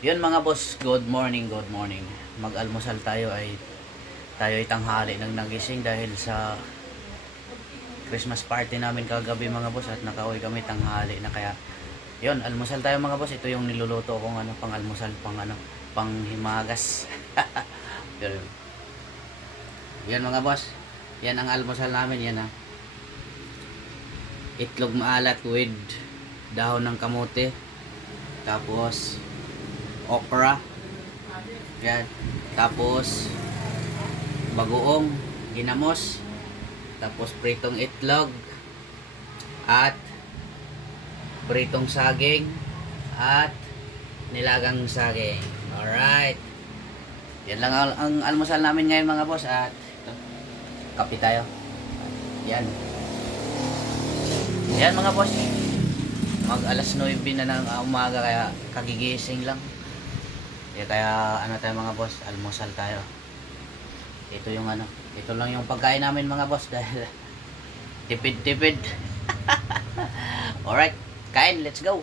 Yun mga boss, good morning, good morning. Mag-almusal tayo ay tanghali nang nagising dahil sa Christmas party namin kagabi mga boss at nakauwi kami tanghali na kaya yun, almusal tayo mga boss. Ito yung niluluto kong pang almusal, pang himagas. Yun. Yan mga boss. Yan ang almusal namin, yan itlog maalat with dahon ng kamote. Tapos okra. Yan. Tapos bagoong ginamos. Tapos pritong itlog at pritong saging at nilagang saging. Alright. Yan lang ang almusal namin ngayon mga boss. At ito, kape tayo. Yan. Yan mga boss. Mag alas 9 na ng umaga kaya kagigising lang. Kaya tayo mga boss, almusal tayo. Ito yung ito lang yung pagkain namin mga boss dahil tipid-tipid. Alright, kain, let's go.